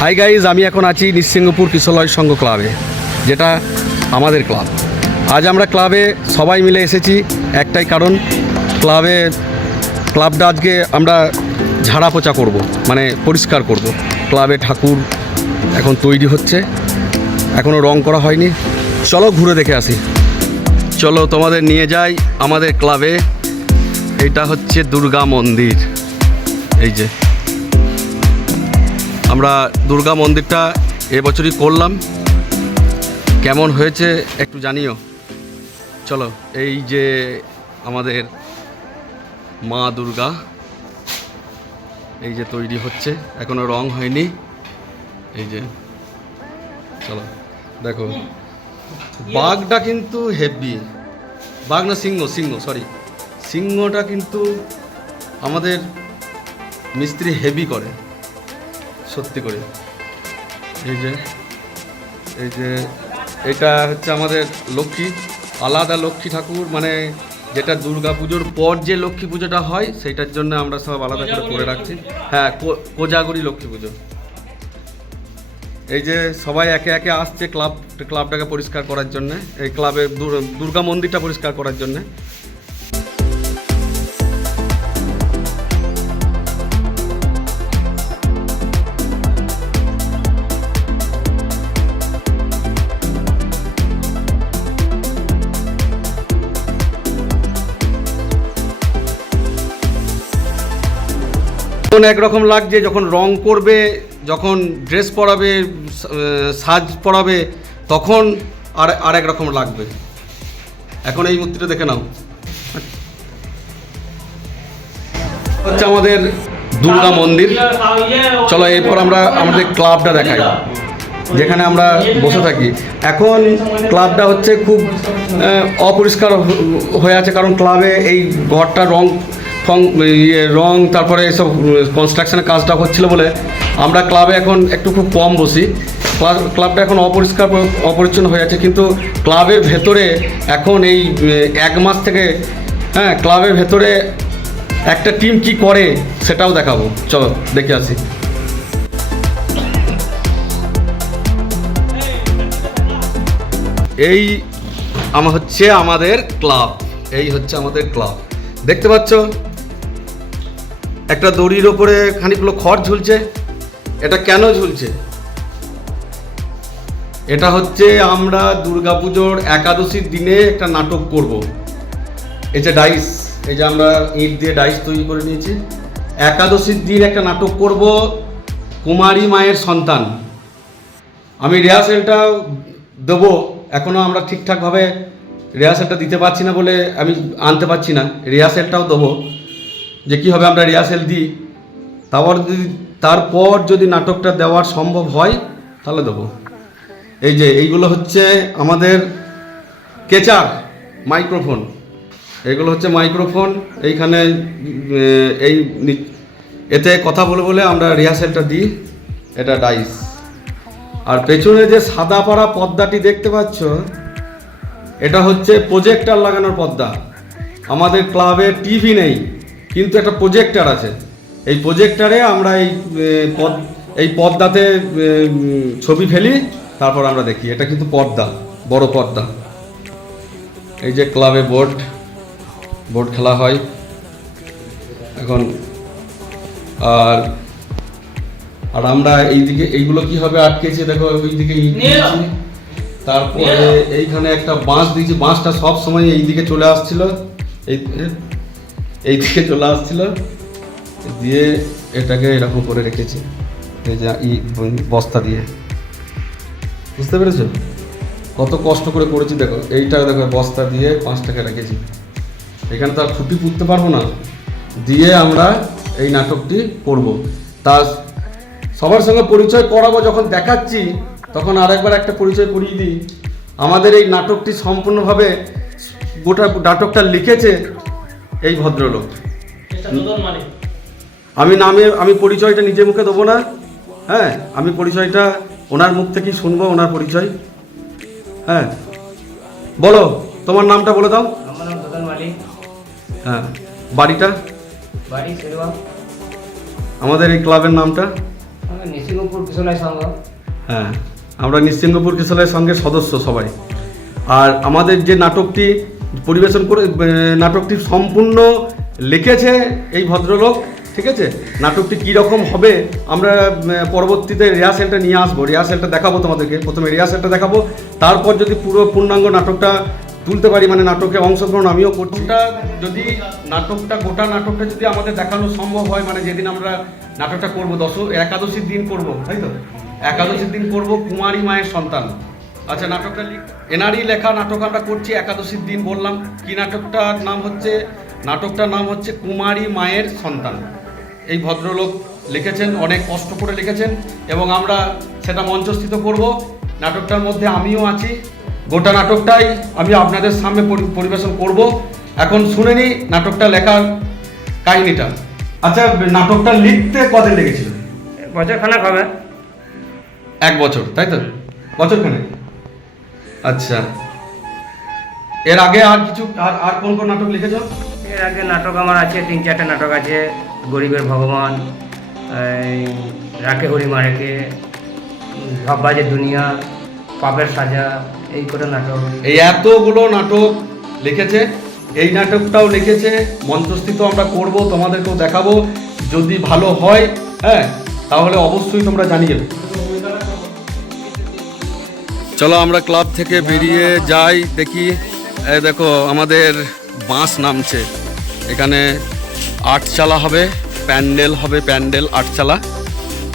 Hi guys, আমি এখন আছি নিঃসিংহপুর কিশোরলয় সংঘ ক্লাবে, যেটা আমাদের ক্লাব। আজ আমরা ক্লাবে সবাই মিলে এসেছি একটাই কারণ, ক্লাবটা আজকে আমরা ঝাড়া পোছা করব, মানে পরিষ্কার করব। ক্লাবে ঠাকুর এখন তৈরি হচ্ছে, এখনও রং করা হয়নি। চলো ঘুরে দেখে আসি। চলো তোমাদের নিয়ে যাই আমাদের ক্লাবে। এটা হচ্ছে দুর্গা মন্দির। এই যে আমরা দুর্গা মন্দিরটা এবছরই করলাম, কেমন হয়েছে একটু জানিও। চলো, এই যে আমাদের মা দুর্গা, এই যে তৈরি হচ্ছে, এখনও রং হয়নি। এই যে চলো দেখো, বাঘটা কিন্তু হেভি, বাঘ না সিংহটা কিন্তু আমাদের মিস্ত্রি হেভি করে, সত্যি করে। এই যে এটা হচ্ছে আমাদের লক্ষ্মী, আলাদা লক্ষ্মী ঠাকুর, মানে যেটা দুর্গা পুজোর পর যে লক্ষ্মী পুজোটা হয় সেইটার জন্য আমরা সব আলাদা করে রাখছি। হ্যাঁ, কোজাগরি লক্ষ্মী পুজো। এই যে সবাই একে একে আসছে ক্লাবটাকে পরিষ্কার করার জন্য, এই ক্লাবের দুর্গা মন্দিরটা পরিষ্কার করার জন্য। একরকম লাগছে যখন রং করবে, যখন ড্রেস পরাবে, সাজ পরাবে, তখন আর একরকম লাগবে। এখন এই মূর্তিটা দেখে নাও, হচ্ছে আমাদের দুর্গা মন্দির। চলো এরপর আমরা আমাদের ক্লাবটা দেখাই, যেখানে আমরা বসে থাকি। এখন ক্লাবটা হচ্ছে খুব অপরিষ্কার হয়ে আছে, কারণ ক্লাবে এই ঘরটা রং তারপরে এসব কনস্ট্রাকশনের কাজটা হচ্ছিল বলে আমরা ক্লাবে এখন একটু খুব কম বসি। ক্লাবটা এখন অপরিচ্ছন্ন হয়ে আছে, কিন্তু ক্লাবের ভেতরে এখন এই 1 মাস থেকে ক্লাবের ভেতরে একটা টিম কি করে সেটাও দেখাবো। চলো দেখে আসি। এই হচ্ছে আমাদের ক্লাব, দেখতে পাচ্ছ একটা দড়ির ওপরে খানিকগুলো খড় ঝুলছে। এটা কেন ঝুলছে? এটা হচ্ছে আমরা দুর্গাপুজোর একাদশীর দিনে একটা নাটক করব। এই যে ডাইস, এই যে আমরা ইট দিয়ে ডাইস তৈরি করে নিয়েছি। একাদশীর দিন একটা নাটক করব, কুমারী মায়ের সন্তান। আমি রিহার্সেলটা দেবো, এখনও আমরা ঠিকঠাকভাবে রিহার্সেলটা দিতে পারছি না বলে আমি আনতে পারছি না। রিহার্সেলটাও দেবো, যে কীভাবে আমরা রিহার্সেল দিই। তারপর যদি নাটকটা দেওয়ার সম্ভব হয় তাহলে দেবো। এই যে এইগুলো হচ্ছে আমাদের কেচার মাইক্রোফোন, এইগুলো হচ্ছে মাইক্রোফোন। এইখানে এতে কথা বলে আমরা রিহার্সেলটা দিই। এটা ডাইস। আর পেছনে যে সাদা পাড়া পর্দাটি দেখতে পাচ্ছ, এটা হচ্ছে প্রজেক্টর লাগানোর পর্দা। আমাদের ক্লাবে টিভি নেই, কিন্তু একটা প্রজেক্টর আছে। এই প্রজেক্টরে আমরা এই পর্দাতে ছবি ফেলি, তারপর আমরা দেখি। এটা কিন্তু পর্দা, বড় পর্দা। এই যে ক্লাবে বোর্ড খেলা হয় এখন। আর আমরা এইগুলো কিভাবে আটকেছি দেখো, ওইদিকে তারপরে এইখানে একটা বাঁশ দিয়েছি। বাঁশটা সব সময় এইদিকে চলে আসছিল, এইদিকে চলে আসছিল, দিয়ে এটাকে এরকম করে রেখেছি, এই যে বস্তা দিয়ে। বুঝতে পেরেছো কত কষ্ট করে করেছি? দেখো এইটা, দেখো বস্তা দিয়ে 5 টাকা রেখেছি। এখানে তো আর খুঁটি পুঁততে পারবো না, দিয়ে আমরা এই নাটকটি করব। তা সবার সঙ্গে পরিচয় করাবো, যখন দেখাচ্ছি তখন আরেকবার একটা পরিচয় করিয়ে দিই। আমাদের এই নাটকটি সম্পূর্ণভাবে গোটা নাটকটা লিখেছে এই ভদ্রলোক। আমি পরিচয়টা নিজের মুখে দেবো না, আমি পরিচয়টা ওনার মুখ থেকেই শুনবো, ওনার পরিচয়। বলো তোমার নামটা বলে দাও। বাড়িটা? আমাদের এই ক্লাবের নামটা? নিসিংহপুর কিশোরলাই সংঘ। হ্যাঁ, আমরা নিশ্চিঙ্গপুর কিশোরলাই সংঘের সদস্য সবাই। আর আমাদের যে নাটকটি পরিবেশন করে, নাটকটি সম্পূর্ণ লিখেছে এই ভদ্রলোক, ঠিক আছে। নাটকটি কীরকম হবে আমরা পরবর্তীতে রিহার্সেলটা নিয়ে আসবো, রিহার্সেলটা দেখাবো তোমাদেরকে। প্রথমে রিহার্সেলটা দেখাবো, তারপর যদি পুরো পূর্ণাঙ্গ নাটকটা তুলতে পারি, মানে নাটকে অংশগ্রহণ আমিও করছি, যদি গোটা নাটকটা যদি আমাদের দেখানো সম্ভব হয়, মানে যেদিন আমরা নাটকটা করবো একাদশীর দিন করবো, তাই তো? একাদশীর দিন করব কুমারী মায়ের সন্তান। আচ্ছা, নাটকটা এনারই লেখা নাটক আমরা করছি একাদশীর দিন। বললাম কি নাটকটার নাম হচ্ছে কুমারী মায়ের সন্তান। এই ভদ্রলোক লিখেছেন, অনেক কষ্ট করে লিখেছেন, এবং আমরা সেটা মঞ্চস্থিত করব। নাটকটার মধ্যে আমিও আছি। গোটা নাটকটাই আমি আপনাদের সামনে পরিবেশন করব। এখন শুনে নিই নাটকটা লেখার কাহিনীটা। আচ্ছা, নাটকটা লিখতে কদিন লেগেছিল? বছরখানেক হবে। 1 বছর, তাই তো? বছরখানেক। আচ্ছা, এর আগে আর কিছু আর কোন কোন নাটক লিখেছো? এর আগে নাটক আমার আছে 3-4টা নাটক আছে। গরিবের ভগবান, রাখে হরি মারেকে, ভাববাজের দুনিয়া, পাপের সাজা, এই কটা নাটক। এই এতগুলো নাটক লিখেছে। এই নাটকটাও লিখেছে, মঞ্চস্থিত আমরা করব, তোমাদেরকেও দেখাবো। যদি ভালো হয়, হ্যাঁ, তাহলে অবশ্যই তোমরা জানিয়ে দেবে। চলো আমরা ক্লাব থেকে বেরিয়ে যাই, দেখি। দেখো আমাদের বাস নামছে এখানে। আটচালা হবে, প্যান্ডেল হবে, প্যান্ডেল আটচালা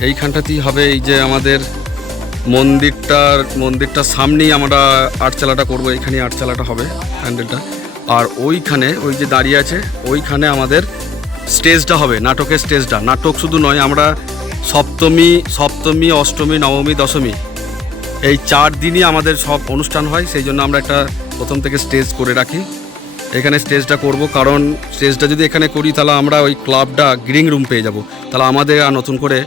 এইখানটাতেই হবে। এই যে আমাদের মন্দিরটার সামনেই আমরা আটচালাটা করবো, এইখানেই আটচালাটা হবে প্যান্ডেলটা। আর ওইখানে ওই যে দাঁড়িয়ে আছে, ওইখানে আমাদের স্টেজটা হবে, নাটকের স্টেজটা। নাটক শুধু নয়, আমরা সপ্তমী, অষ্টমী, নবমী, দশমী এই 4 দিনই আমাদের সব অনুষ্ঠান হয়। সেই জন্য আমরা একটা প্রথম থেকে স্টেজ করে রাখি। এখানে স্টেজটা করব, কারণ স্টেজটা যদি এখানে করি তাহলে আমরা ওই ক্লাবটা গ্রিং রুম পেয়ে যাব। তাহলে আমাদের আর নতুন করে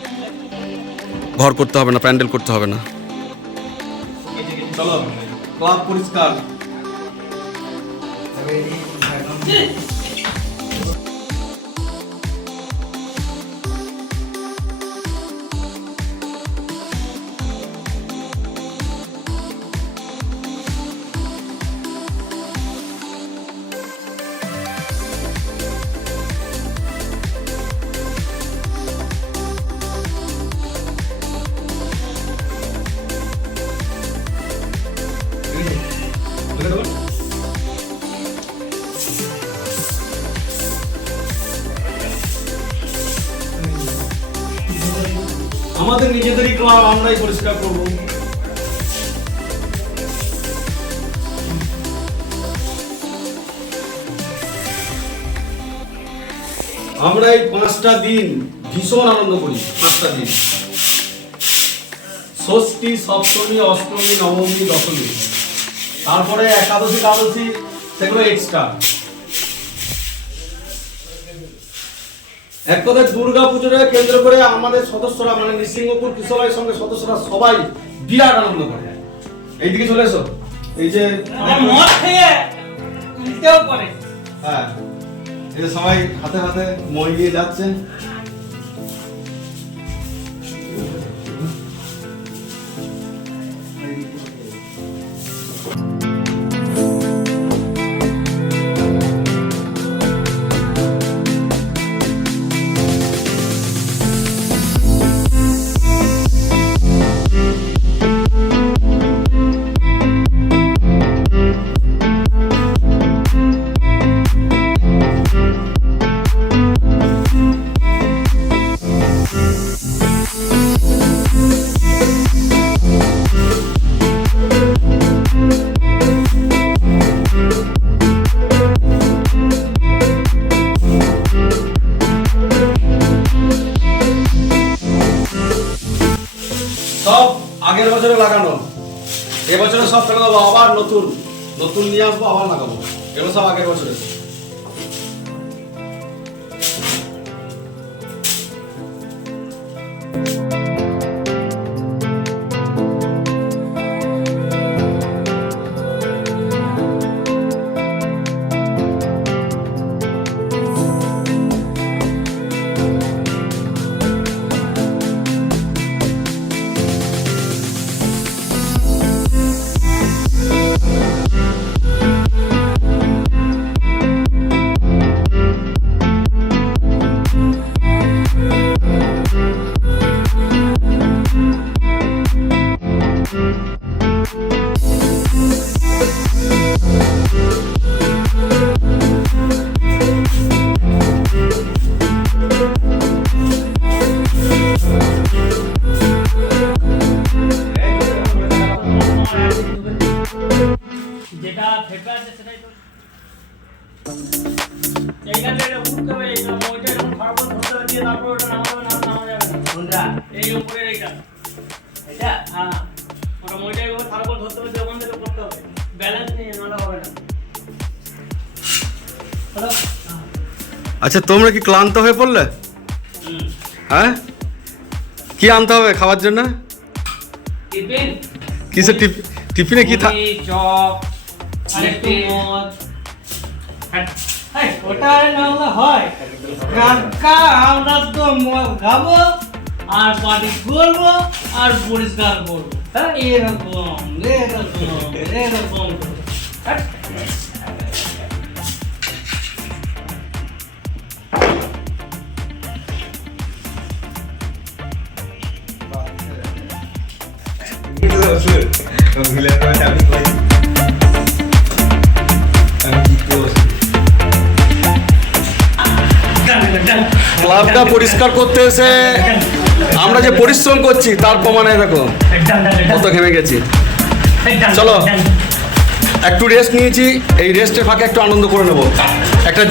ঘর করতে হবে না, প্যান্ডেল করতে হবে না। চলো, ক্লাব পরিষ্কার। আমাদের নিজেদেরই ক্লাব, আমরাই পরিষ্কার করব। আমরা এই 5টা দিন ভীষণ আনন্দ করি। 5টা দিন, ষষ্ঠী, সপ্তমী, অষ্টমী, নবমী, দশমী, তারপরে একাদশী, দ্বাদশী, সেগুলো এক্সট্রা। এক কথায় দুর্গা পুজোকে কেন্দ্র করে আমাদের সদস্যরা, মানে নিসিংহপুর কিশোরলাই সঙ্গে সদস্যরা সবাই বিরাট আনন্দ করে। এইদিকে চলে এসো। এই যে হ্যাঁ, এই যে সবাই হাতে হাতে মই নিয়ে যাচ্ছেন। সব আগের বছরে লাগানো, এবছরে সব ফেলে দেবো, আবার নতুন নিয়ে আসবো, আবার লাগাবো। এগুলো সব আগের বছরে। এটা হ্যাঁ ওটা মইটা এভাবে তারপর ধরতে হবে যখন থেকে করতে হবে ব্যালেন্স নিয়ে নালা হবে না হলো আচ্ছা তোমরা কি ক্লান্ত হয়ে পড়লে? হ্যাঁ, কি আনতে হবে খাবার জন্য? টিফিন কিসের টিফিনে কি চপ আরেকটু মদ ওটা না হলে হয় কাকা আমরা তো মদ খাবো আর পার্টি করবো আর পরিষ্কার করবো এরকম ক্লাবটা পরিষ্কার করতে এসে আমরা যে পরিশ্রম করছি তার প্রমাণে দেখো কত ঘেমে গেছি। চলো একটু রেস্ট নিয়েছি, এই রেস্টের ফাঁকে একটু আনন্দ করে নেব। একটা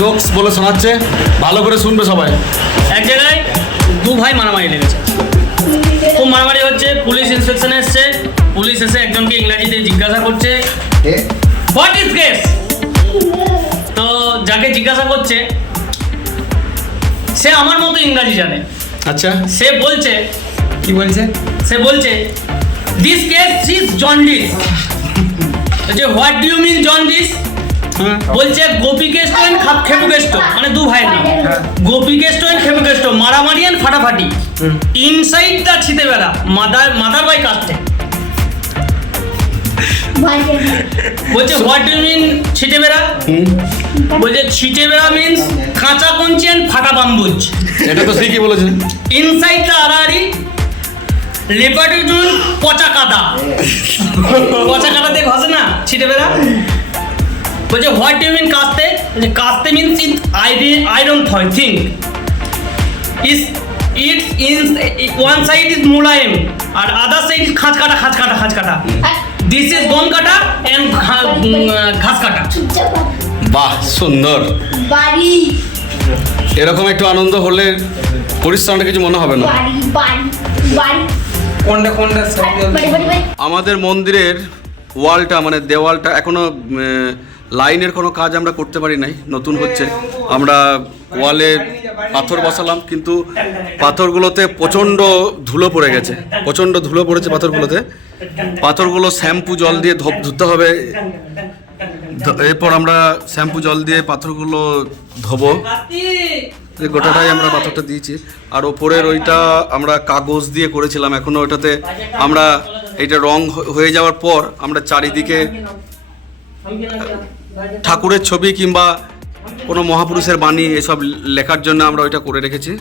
জোকস বলে শোনাচ্ছে, ভালো করে শুনবে সবাই। এক জায়গায় দু ভাই মারামারি লেগেছে, খুব মারামারি হচ্ছে। পুলিশ ইন্সপেকশনে এসছে, পুলিশ এসে একজনকে ইংরেজিতে জিজ্ঞাসা করছে হোয়াট ইজ কেস। তো যাকে জিজ্ঞাসা করছে সে আমার মতো ইংরাজি জানে। আচ্ছা, সে বলছে, কি বলছে? সে বলছে দিস কেস ইজ জন্ডিস। বলছে what do you mean jaundice? বলছে গোপীকেষ্ট এন্ড খেপুকেষ্ট, মানে দু ভাইয়ের নাম। গোপীকেষ্ট এন্ড খেপুকেষ্ট, মারামারি এন্ড ফাটাফাটি, ইনসাইড দা ছিতে বেড়া, মাদার বাই কাস্টে। বলছে হোয়াট ডু ইউ মিন ছিটে বেড়া? বলছে ছিটে বেড়া মিন্স কাঁচা কঞ্চি এন্ড ফাটা বাম্বুজ। এটা তো ঠিকই বলেছে। ইনসাইড দা আড়াআড়ি লেপাটিটুন পচা কাদা। পচা কাদা দিয়ে ঘষে না ছিটে বেড়া। বলছে হোয়াট ডু ইউ মিন কাস্তে? বলছে কাস্তে means it iron thing is it in one side is মোলায়েম আর আদার সাইড ইজ খাঁচ কাটা। দিস ইজ গম কাটা এন্ড ঘাস কাটা। বাহ, সুন্দর। বাড়ি এরকম একটু আনন্দ হলে পরিশ্রমটা কিছু মনে হবে না। বাড়ি বাড়ি বাড়ি কোনটা বাড়ি বাড়ি বাড়ি আমাদের মন্দিরের ওয়ালটা মানে দেওয়ালটা এখনো লাইনের কোনো কাজ আমরা করতে পারি নাই, নতুন হচ্ছে। আমরা ওয়ালে পাথর বসালাম, কিন্তু পাথরগুলোতে প্রচণ্ড ধুলো পড়ে গেছে, প্রচণ্ড ধুলো পড়েছে পাথরগুলোতে। পাথরগুলো শ্যাম্পু জল দিয়ে ধুতে হবে। এরপর আমরা শ্যাম্পু জল দিয়ে পাথরগুলো ধোবো। এই গোটাটাই আমরা পাথরটা দিয়েছি। আর ওপরের ওইটা আমরা কাগজ দিয়ে করেছিলাম, এখনো ওইটাতে আমরা এইটা রং হয়ে যাওয়ার পর আমরা চারিদিকে ঠাকুরের ছবি কিংবা কোনো মহাপুরুষের বাণী এসব লেখার জন্য আমরা ওইটা করে রেখেছি।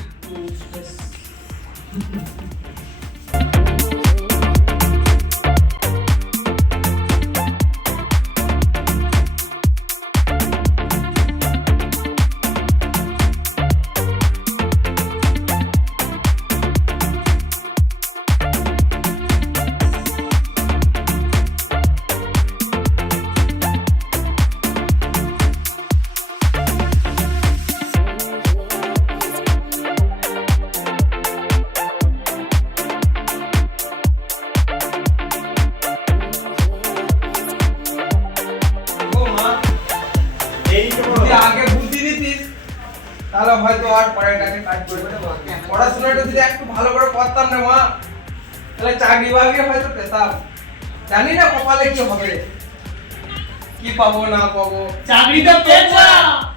আগে বুদ্ধি দিতিস তাহলে হয়তো আর পড়াটাকে কাজ করবে না। পড়াশোনাটা যদি একটু ভালো করে করতাম না মা, তাহলে চাকরি বাকরি হয়তো পেতাম। জানি না কপালে কি হবে, কি পাবো না পাবো। চাকরিটা পেয়েছা,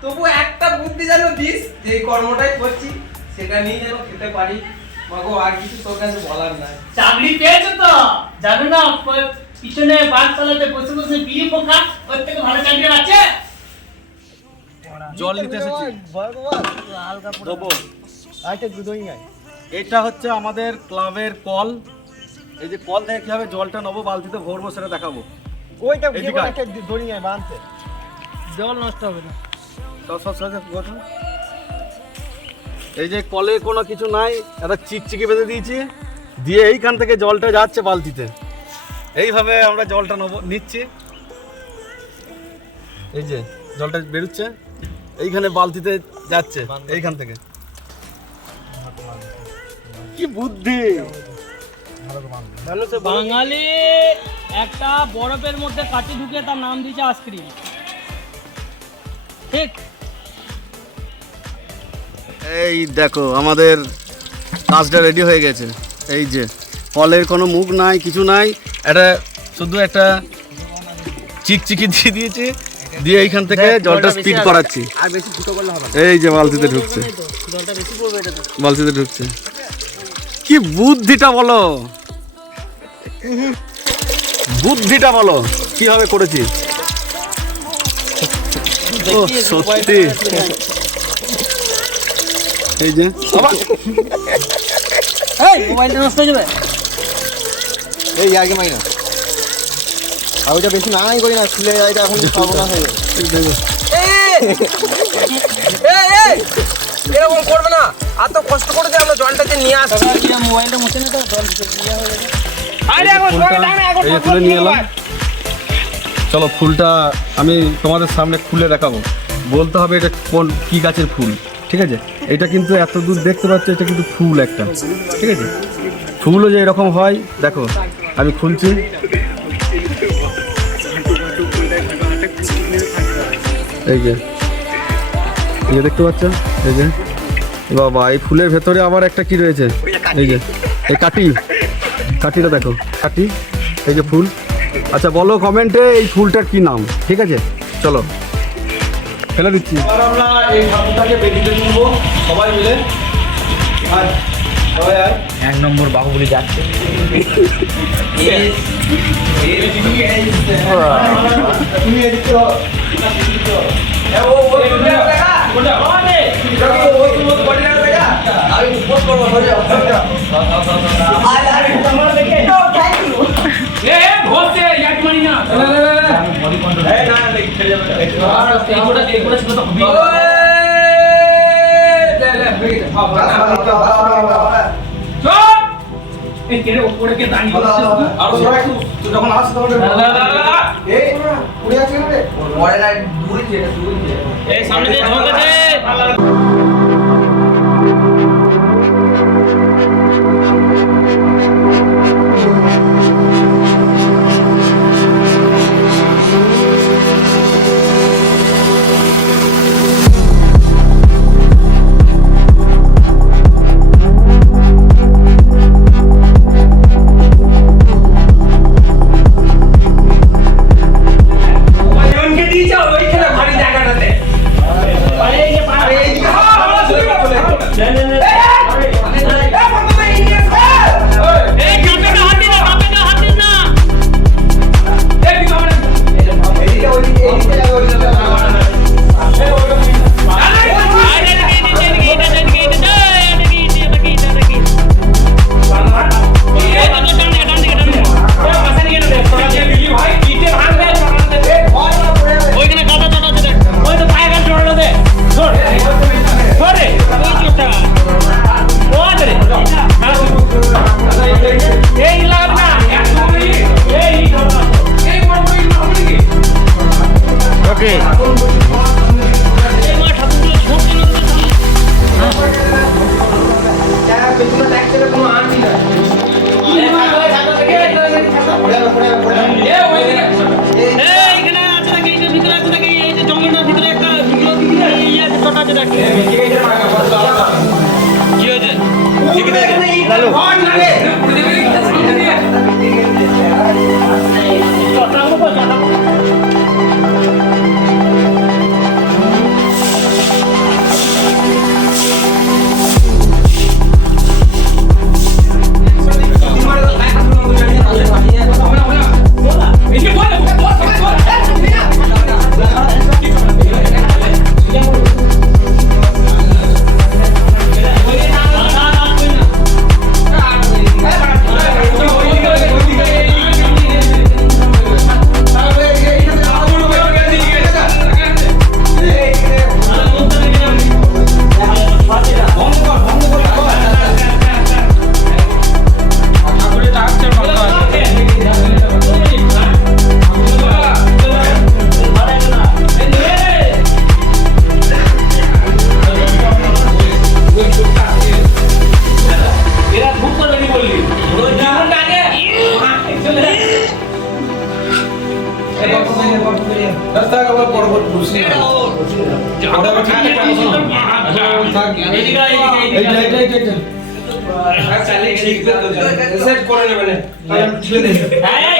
তবু একটা বুদ্ধি যেন দিস, যে এই কর্মটাই করছি সেটা নিয়ে যেন খেতে পারি। মাগো আর কিছু তোর কাছে বলার নাই। চাকরি পেয়েছো তো জানো না, পিছনে বাস চালাতে বসে বসে বিড়ি পোকা, ওর থেকে ভালো চাকরি আছে? জল নিতে এসেছি, দেবো। এটা হচ্ছে আমাদের ক্লাবের কল। এই যে কল থেকে কিভাবে জলটা নেবো, বালতিতে ভরবো, সেটা দেখাবো। জল নষ্ট হবে না। এই যে কলে কোনো কিছু নাই, একটা চিকচিকি বেঁধে দিয়েছি, দিয়ে এইখান থেকে জলটা যাচ্ছে বালতিতে। এইভাবে আমরা জলটা নিচ্ছি। এই যে জলটা বেরোচ্ছে, এইখানে বালতিতে যাচ্ছে এইখান থেকে। কি বুদ্ধি! বাঙালি একটা বরফের মধ্যে কাঠি ঢুকিয়ে তার নাম দিয়েছে আইসক্রিম। ঠিক। এই দেখো আমাদের কাজটা রেডি হয়ে গেছে। এই যে ফলের কোনো মুখ নাই, কিছু নাই, এটা শুধু একটা চিকচিকি দিয়ে দিয়েছি, দিয়ে এইখান থেকে জলটা স্পিড করাচ্ছি। আর বেশি ফুটো করলে হবে না। এই যে বালতিতে ঢুকছে, জলটা বেশি পড়বে এটা তো। বালতিতে ঢুকছে। কি বুদ্ধিটা বলো, বুদ্ধিটা বলো কিভাবে করেছি। ও সত্যি, এই যে আবার এই মোবাইলটা নষ্ট হয়ে যাবে। এই আগে মাইনা আর ওইটা বেশি নাই করি না, খুলে এটা এখন খাবো না হয়ে এরকম করবে না, আর তো কষ্ট করে যে আমরা জলটাতে নিয়ে আসছি। মোবাইলটা মুছে না তো জল ইয়ে হয়ে যাবে। এই যে তুলে নিয়ে এলাম। চলো ফুলটা আমি তোমাদের সামনে খুলে দেখাবো, বলতে হবে এটা কোন কি গাছের ফুল। ঠিক আছে, এটা কিন্তু এত দূর দেখতে পাচ্ছ, এটা কিন্তু ফুল একটা। ঠিক আছে, ফুলও যে এরকম হয় দেখো, আমি খুলছি। এই যে দেখতে পাচ্ছ, এই যে বাবা, এই ফুলের ভেতরে আবার একটা কি রয়েছে, এই যে এই কাঠিটা দেখো, কাঠি, এই যে ফুল। আচ্ছা বলো কমেন্টে এই ফুলটার কি নাম। ঠিক আছে, চলো ফেলে দিচ্ছি। এবার আমরা এই ঠাকুরটাকে বেরিয়ে তুলবো সবাই মিলে। সবাই আয়। 1 নম্বর বাহুবলি যাচ্ছে। তুমি এদিকে যখন আসছে তখন এই সামনে দিয়ে ঝোঁকেছে। সেট করে নেবেন এই